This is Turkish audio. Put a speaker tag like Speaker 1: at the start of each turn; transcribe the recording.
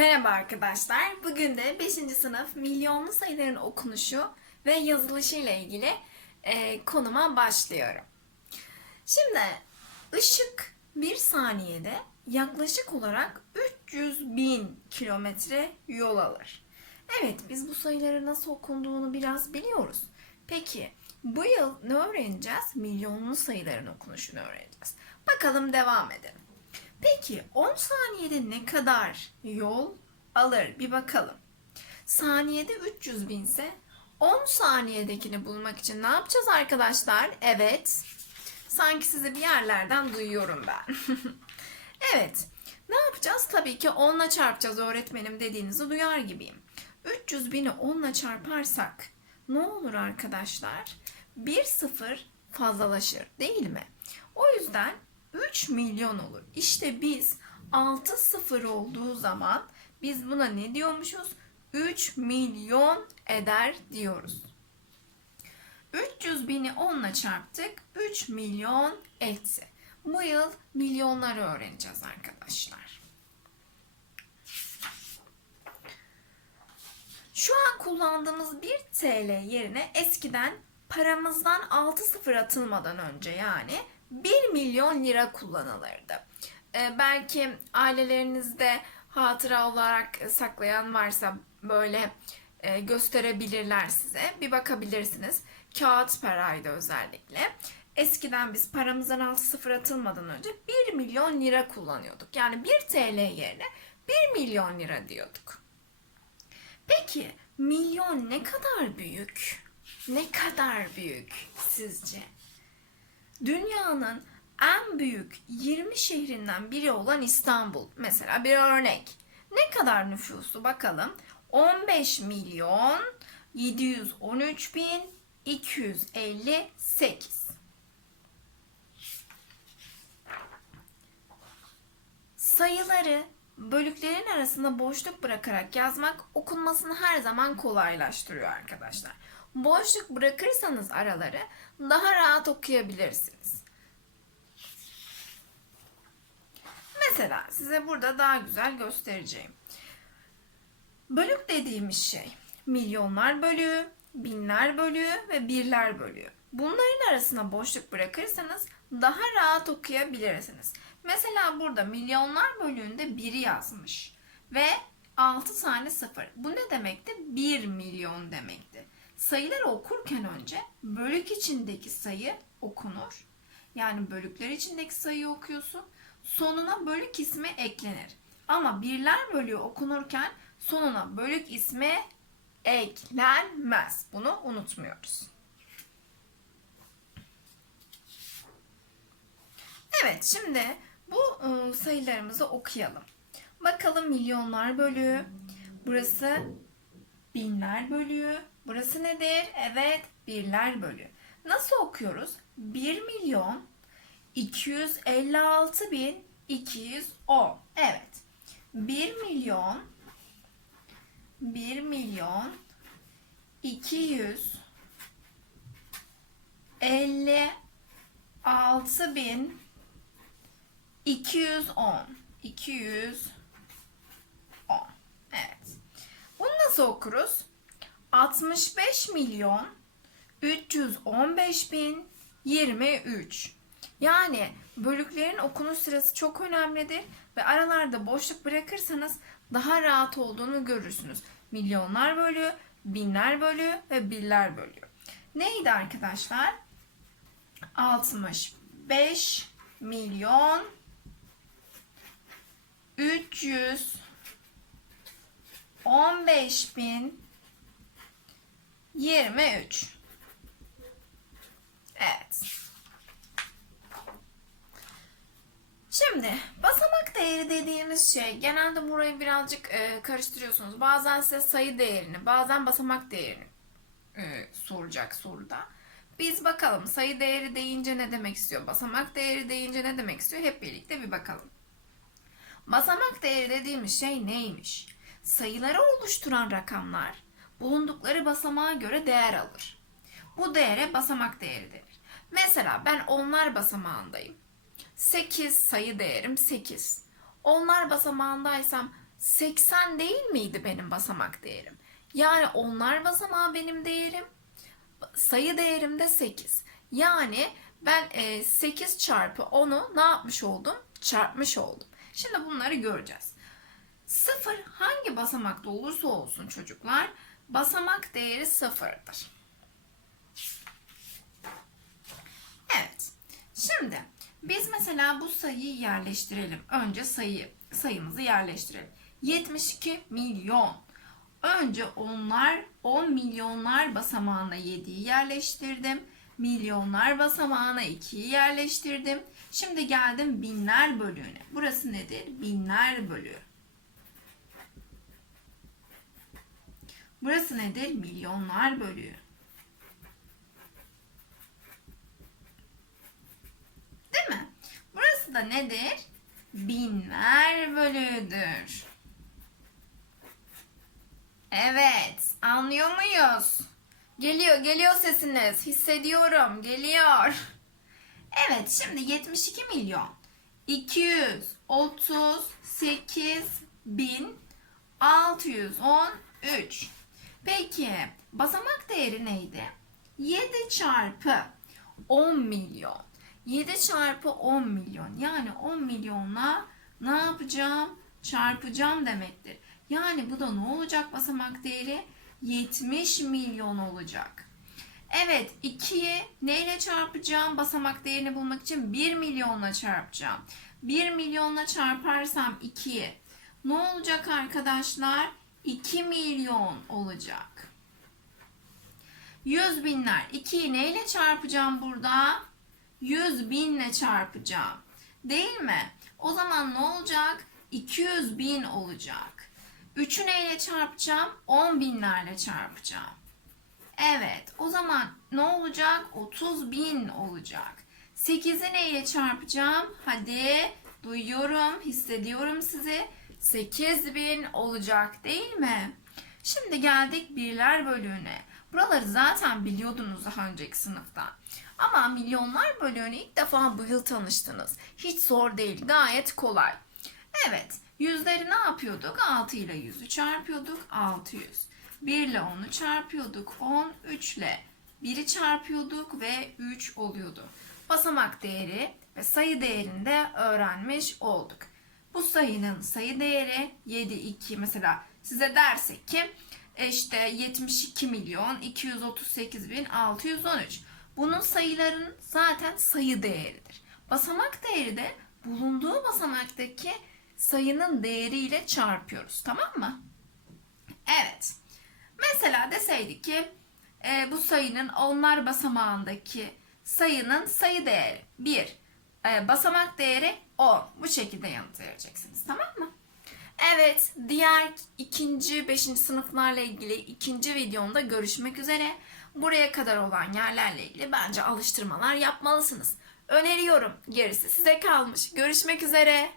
Speaker 1: Merhaba arkadaşlar. Bugün de 5. sınıf milyonlu sayıların okunuşu ve yazılışı ile ilgili e, konuma başlıyorum. Şimdi ışık bir saniyede yaklaşık olarak 300 bin kilometre yol alır. Evet biz bu sayıları nasıl okunduğunu biraz biliyoruz. Peki bu yıl ne öğreneceğiz? Milyonlu sayıların okunuşunu öğreneceğiz. Bakalım devam edelim. Peki 10 saniyede ne kadar yol alır? Bir bakalım. Saniyede 300 binse 10 saniyedekini bulmak için ne yapacağız arkadaşlar? Evet. Sanki sizi bir yerlerden duyuyorum ben. evet. Ne yapacağız? Tabii ki 10 ile çarpacağız öğretmenim dediğinizi duyar gibiyim. 300 bini 10 ile çarparsak ne olur arkadaşlar? Bir sıfır fazlalaşır değil mi? O yüzden 3 milyon olur. İşte biz 6 sıfır olduğu zaman biz buna ne diyormuşuz? 3 milyon eder diyoruz. 300 bini 10 ile çarptık. 3 milyon etti. Bu yıl milyonları öğreneceğiz arkadaşlar. Şu an kullandığımız 1 TL yerine eskiden paramızdan 6 sıfır atılmadan önce yani 1 milyon lira kullanılırdı. Ee, belki ailelerinizde hatıra olarak saklayan varsa böyle e, gösterebilirler size. Bir bakabilirsiniz. Kağıt paraydı özellikle. Eskiden biz paramızdan 6 sıfır atılmadan önce 1 milyon lira kullanıyorduk. Yani 1 TL yerine 1 milyon lira diyorduk. Peki milyon ne kadar büyük? Ne kadar büyük sizce? Dünyanın en büyük 20 şehrinden biri olan İstanbul. Mesela bir örnek. Ne kadar nüfusu bakalım? 15 milyon 713 bin 258. Sayıları bölüklerin arasında boşluk bırakarak yazmak okunmasını her zaman kolaylaştırıyor arkadaşlar. Boşluk bırakırsanız araları daha rahat okuyabilirsiniz. Mesela size burada daha güzel göstereceğim. Bölük dediğimiz şey milyonlar bölüğü, binler bölüğü ve birler bölüğü. Bunların arasına boşluk bırakırsanız daha rahat okuyabilirsiniz. Mesela burada milyonlar bölüğünde biri yazmış ve 6 tane sıfır. Bu ne demekti? 1 milyon demekti. Sayıları okurken önce bölük içindeki sayı okunur. Yani bölükler içindeki sayıyı okuyorsun. Sonuna bölük ismi eklenir. Ama birler bölüğü okunurken sonuna bölük ismi eklenmez. Bunu unutmuyoruz. Evet şimdi bu ıı, sayılarımızı okuyalım. Bakalım milyonlar bölüğü. Burası binler bölüğü. Burası nedir? Evet birler bölüğü. Nasıl okuyoruz? 1 milyon 256 bin 210. Evet. 1 milyon 1 milyon 200 56 bin 210 210 Evet. Bunu nasıl okuruz? 65 milyon 315 bin 23. Yani bölüklerin okunuş sırası çok önemlidir ve aralarda boşluk bırakırsanız daha rahat olduğunu görürsünüz. Milyonlar bölüğü, binler bölüğü ve birler bölüğü. Neydi arkadaşlar? 65 milyon 315 bin 23. Evet. Şimdi basamak değeri dediğimiz şey genelde burayı birazcık e, karıştırıyorsunuz. Bazen size sayı değerini, bazen basamak değerini e, soracak soruda. Biz bakalım sayı değeri deyince ne demek istiyor, basamak değeri deyince ne demek istiyor hep birlikte bir bakalım. Basamak değeri dediğimiz şey neymiş? Sayıları oluşturan rakamlar bulundukları basamağa göre değer alır. Bu değere basamak değeri denir. Mesela ben onlar basamağındayım. 8 sayı değerim 8. Onlar basamağındaysam 80 değil miydi benim basamak değerim? Yani onlar basamağı benim değerim. Sayı değerim de 8. Yani ben e, 8 çarpı 10'u ne yapmış oldum? Çarpmış oldum. Şimdi bunları göreceğiz. 0 hangi basamakta olursa olsun çocuklar basamak değeri 0'dır. Evet. Şimdi biz mesela bu sayıyı yerleştirelim. Önce sayı sayımızı yerleştirelim. 72 milyon. Önce onlar 10 milyonlar basamağına 7'yi yerleştirdim. Milyonlar basamağına 2'yi yerleştirdim. Şimdi geldim binler bölüğüne. Burası nedir? Binler bölüğü. Burası nedir? Milyonlar bölüğü. Değil mi? Burası da nedir? Binler bölüğüdür. Evet, anlıyor muyuz? Geliyor, geliyor sesiniz. Hissediyorum, geliyor. Evet, şimdi 72 milyon 238 bin 613. Peki, basamak değeri neydi? 7 çarpı 10 milyon. 7 çarpı 10 milyon. Yani 10 milyonla ne yapacağım? Çarpacağım demektir. Yani bu da ne olacak basamak değeri? 70 milyon olacak. Evet 2'yi neyle çarpacağım? Basamak değerini bulmak için 1 milyonla çarpacağım. 1 milyonla çarparsam 2'yi ne olacak arkadaşlar? 2 milyon olacak. 100 binler. 2'yi neyle çarpacağım burada? 100 binle çarpacağım. Değil mi? O zaman ne olacak? 200 bin olacak. 3'ü neyle çarpacağım? 10 binlerle çarpacağım. Evet. O zaman ne olacak? 30 bin olacak. 8'i neyle çarpacağım? Hadi duyuyorum, hissediyorum sizi. 8 bin olacak değil mi? Şimdi geldik birler bölüğüne. Buraları zaten biliyordunuz daha önceki sınıfta. Ama milyonlar bölüğüne ilk defa bu yıl tanıştınız. Hiç zor değil, gayet kolay. Evet, yüzleri ne yapıyorduk? 6 ile 100'ü çarpıyorduk, 600. 1 ile 10'u çarpıyorduk, 10, 3 ile 1'i çarpıyorduk ve 3 oluyordu. Basamak değeri ve sayı değerini de öğrenmiş olduk. Bu sayının sayı değeri 7, 2 mesela size dersek ki e, işte 72 milyon 238 bin 613. Bunun sayıların zaten sayı değeridir. Basamak değeri de bulunduğu basamaktaki sayının değeriyle çarpıyoruz. Tamam mı? Evet. Mesela deseydik ki e, bu sayının onlar basamağındaki sayının sayı değeri 1. E, basamak değeri 10. Bu şekilde yanıt vereceksiniz. Tamam mı? Evet, diğer ikinci, beşinci sınıflarla ilgili ikinci videomda görüşmek üzere. Buraya kadar olan yerlerle ilgili bence alıştırmalar yapmalısınız. Öneriyorum. Gerisi size kalmış. Görüşmek üzere.